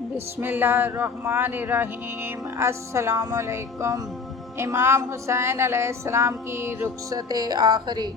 بسم اللہ الرحمن الرحیم۔ السلام علیکم۔ امام حسین علیہ السلام کی رخصت آخری۔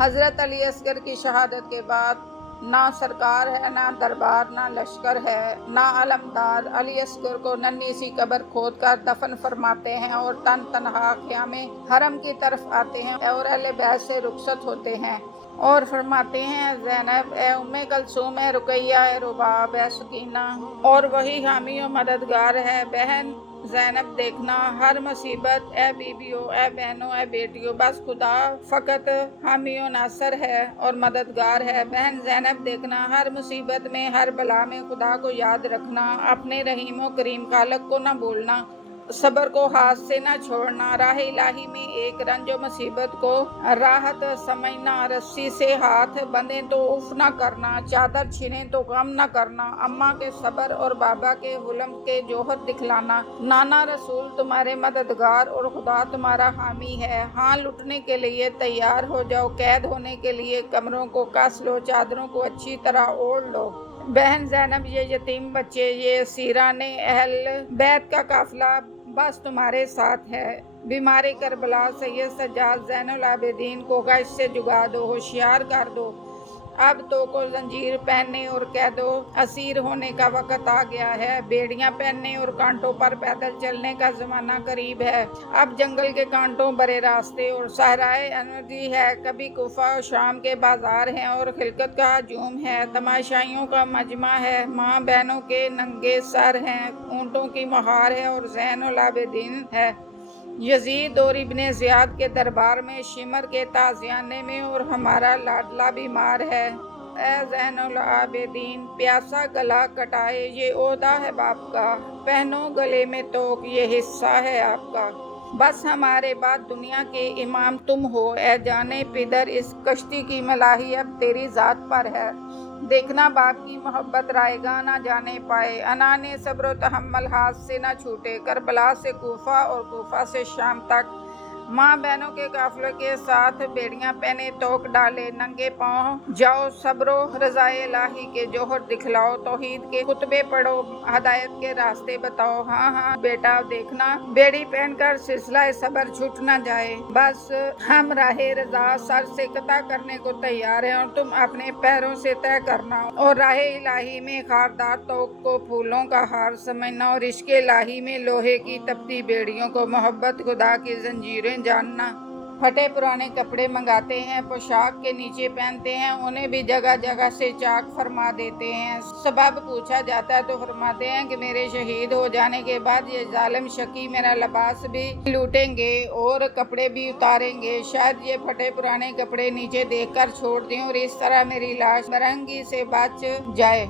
حضرت علی اصغر کی شہادت کے بعد نہ سرکار ہے، نہ دربار، نہ لشکر ہے، نہ علمدار۔ علی اصغر کو ننھی سی قبر کھود کر دفن فرماتے ہیں اور تنہا خیام حرم کی طرف آتے ہیں اور اہل بیت سے رخصت ہوتے ہیں اور فرماتے ہیں زینب اے ام کلثوم، اے رقیہ، اے رباب، اے سکینہ، اور وہی حامی و مددگار ہے بہن زینب دیکھنا ہر مصیبت، اے بیویو، اے بہنوں، اے بیٹیوں، بس خدا فقط حامی و ناصر ہے اور مددگار ہے۔ بہن زینب دیکھنا ہر مصیبت میں، ہر بلا میں خدا کو یاد رکھنا، اپنے رحیم و کریم خالق کو نہ بھولنا، صبر کو ہاتھ سے نہ چھوڑنا، راہ الہی میں ایک رنج و مصیبت کو راحت سمجھنا، رسی سے ہاتھ بندھے تو اف نہ کرنا، چادر چھنے تو غم نہ کرنا، اماں کے صبر اور بابا کے حلم کے جوہر دکھلانا، نانا رسول تمہارے مددگار اور خدا تمہارا حامی ہے۔ ہاں لٹنے کے لیے تیار ہو جاؤ، قید ہونے کے لیے کمروں کو کس لو، چادروں کو اچھی طرح اوڑھ لو۔ بہن زینب، یہ یتیم بچے، یہ اسیران اہل بیت کا قافلہ بس تمہارے ساتھ ہے۔ بیمار کربلا سید سجاد زین العابدین کو غش سے جگا دو، ہوشیار کر دو۔ اب تو کو زنجیر پہننے اور قید و اسیر ہونے کا وقت آ گیا ہے، بیڑیاں پہننے اور کانٹوں پر پیدل چلنے کا زمانہ قریب ہے۔ اب جنگل کے کانٹوں برے راستے اور صحرائے انودی ہے، کبھی کوفہ و شام کے بازار ہیں اور خلقت کا ہجوم ہے، تماشائیوں کا مجمع ہے، ماں بہنوں کے ننگے سر ہیں، اونٹوں کی مہار ہے اور زین العابدین ہے۔ یزید اور ابن زیاد کے دربار میں شمر کے تازیانے میں اور ہمارا لاڈلا بیمار ہے۔ اے زین العابدین، پیاسا گلا کٹائے یہ عہدہ ہے باپ کا، پہنو گلے میں توق یہ حصہ ہے آپ کا۔ بس ہمارے بعد دنیا کے امام تم ہو، اے جانے پدر اس کشتی کی ملاحی اب تیری ذات پر ہے۔ دیکھنا باپ کی محبت رائے گاہ نہ جانے پائے، عنان صبر و تحمل ہاتھ سے نہ چھوٹے، کربلا سے کوفہ اور کوفہ سے شام تک ماں بہنوں کے قافلے کے ساتھ بیڑیاں پہنے، توق ڈالے، ننگے پاؤں جاؤ، صبر و رضائے الہی کے جوہر دکھلاؤ، توحید کے خطبے پڑھو، ہدایت کے راستے بتاؤ۔ ہاں ہاں بیٹا دیکھنا بیڑی پہن کر سلسلہ صبر چھوٹ نہ جائے، بس ہم راہ رضا سر سے قطع کرنے کو تیار ہیں اور تم اپنے پیروں سے طے کرنا، اور راہ الہی میں خاردار توق کو پھولوں کا ہار سمجھنا اور عشق الہی میں لوہے کی تپتی بیڑیوں کو محبت خدا کی زنجیریں جاننا۔ پھٹے پرانے کپڑے منگاتے ہیں، پوشاک کے نیچے پہنتے ہیں، انہیں بھی جگہ جگہ سے چاک فرما دیتے ہیں۔ سبب پوچھا جاتا ہے تو فرماتے ہیں کہ میرے شہید ہو جانے کے بعد یہ ظالم شقی میرا لباس بھی لوٹیں گے اور کپڑے بھی اتاریں گے، شاید یہ پھٹے پرانے کپڑے نیچے دیکھ کر چھوڑ دیں اور اس طرح میری لاش برہنگی سے بچ جائے۔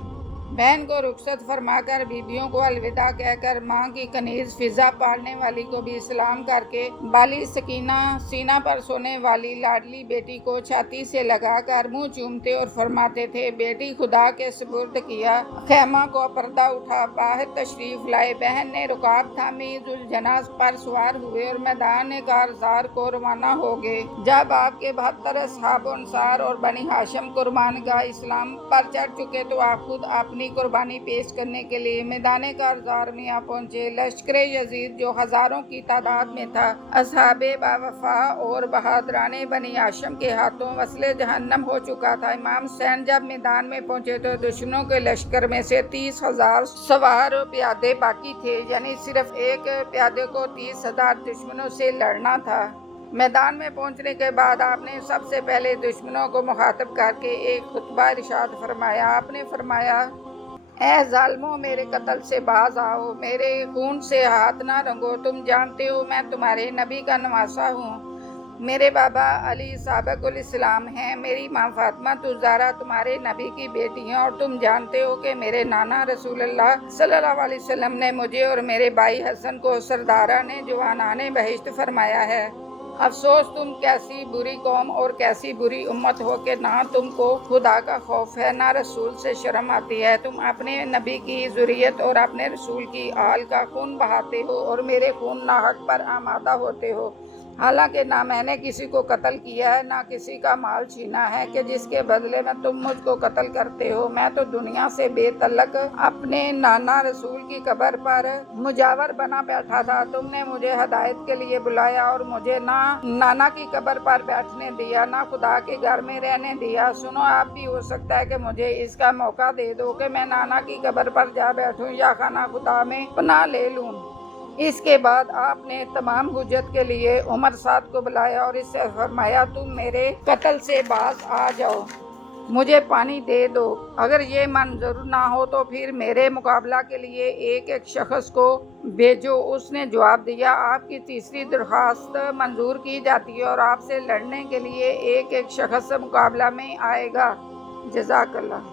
بہن کو رخصت فرما کر، بیویوں کو الوداع کہہ کر، ماں کی کنیز فضا پالنے والی کو بھی سلام کر کے، بالی سکینہ سینہ پر سونے والی لاڈلی بیٹی کو چھاتی سے لگا کر منہ چومتے اور فرماتے تھے بیٹی خدا کے سپرد کیا، خیمہ کو پردہ اٹھا، باہر تشریف لائے۔ بہن نے رکاب تھامی، ذوالجناح پر سوار ہوئے اور میدان کارزار کو روانہ ہو گئے۔ جب آپ کے 72 اصحاب و انصار اور بنی ہاشم قربان گاہ اسلام پر چڑھ چکے تو آپ خود اپنی قربانی پیش کرنے کے لیے میدان کارزار میں آ پہنچے۔ لشکر یزید جو ہزاروں کی تعداد میں تھا، اصحاب باوفا اور بہادران بنی ہاشم کے ہاتھوں وصل جہنم ہو چکا تھا۔ امام حسین جب میدان میں پہنچے تو دشمنوں کے لشکر میں سے 30,000 سوار و پیادے باقی تھے، یعنی صرف ایک پیادے کو 30,000 دشمنوں سے لڑنا تھا۔ میدان میں پہنچنے کے بعد آپ نے سب سے پہلے دشمنوں کو مخاطب کر کے ایک خطبہ ارشاد فرمایا۔ آپ نے فرمایا اے ظالموں، میرے قتل سے باز آؤ، میرے خون سے ہاتھ نہ رنگو، تم جانتے ہو میں تمہارے نبی کا نواسہ ہوں، میرے بابا علی سابق الاسلام ہیں، میری ماں فاطمہ الزہرا تمہارے نبی کی بیٹی ہیں، اور تم جانتے ہو کہ میرے نانا رسول اللہ صلی اللہ علیہ وسلم نے مجھے اور میرے بھائی حسن کو سرداران جوانان بہشت فرمایا ہے۔ افسوس تم کیسی بری قوم اور کیسی بری امت ہو کہ نہ تم کو خدا کا خوف ہے، نہ رسول سے شرم آتی ہے، تم اپنے نبی کی ذریت اور اپنے رسول کی آل کا خون بہاتے ہو اور میرے خون ناحق پر آمادہ ہوتے ہو۔ حالانکہ نہ میں نے کسی کو قتل کیا ہے، نہ کسی کا مال چھینا ہے کہ جس کے بدلے میں تم مجھ کو قتل کرتے ہو۔ میں تو دنیا سے بے تعلق اپنے نانا رسول کی قبر پر مجاور بنا بیٹھا تھا۔ تم نے مجھے ہدایت کے لیے بلایا اور مجھے نہ نانا کی قبر پر بیٹھنے دیا، نہ خدا کے گھر میں رہنے دیا۔ سنو، اب بھی ہو سکتا ہے کہ مجھے اس کا موقع دے دو کہ میں نانا کی قبر پر جا بیٹھوں یا خانہ خدا میں پناہ لے لوں۔ اس کے بعد آپ نے تمام حجت کے لیے عمر سعد کو بلایا اور اس سے فرمایا، تم میرے قتل سے باز آ جاؤ، مجھے پانی دے دو۔ اگر یہ منظور نہ ہو تو پھر میرے مقابلہ کے لیے ایک ایک شخص کو بھیجو۔ اس نے جواب دیا، آپ کی تیسری درخواست منظور کی جاتی ہے اور آپ سے لڑنے کے لیے ایک ایک شخص مقابلہ میں آئے گا۔ جزاک اللہ۔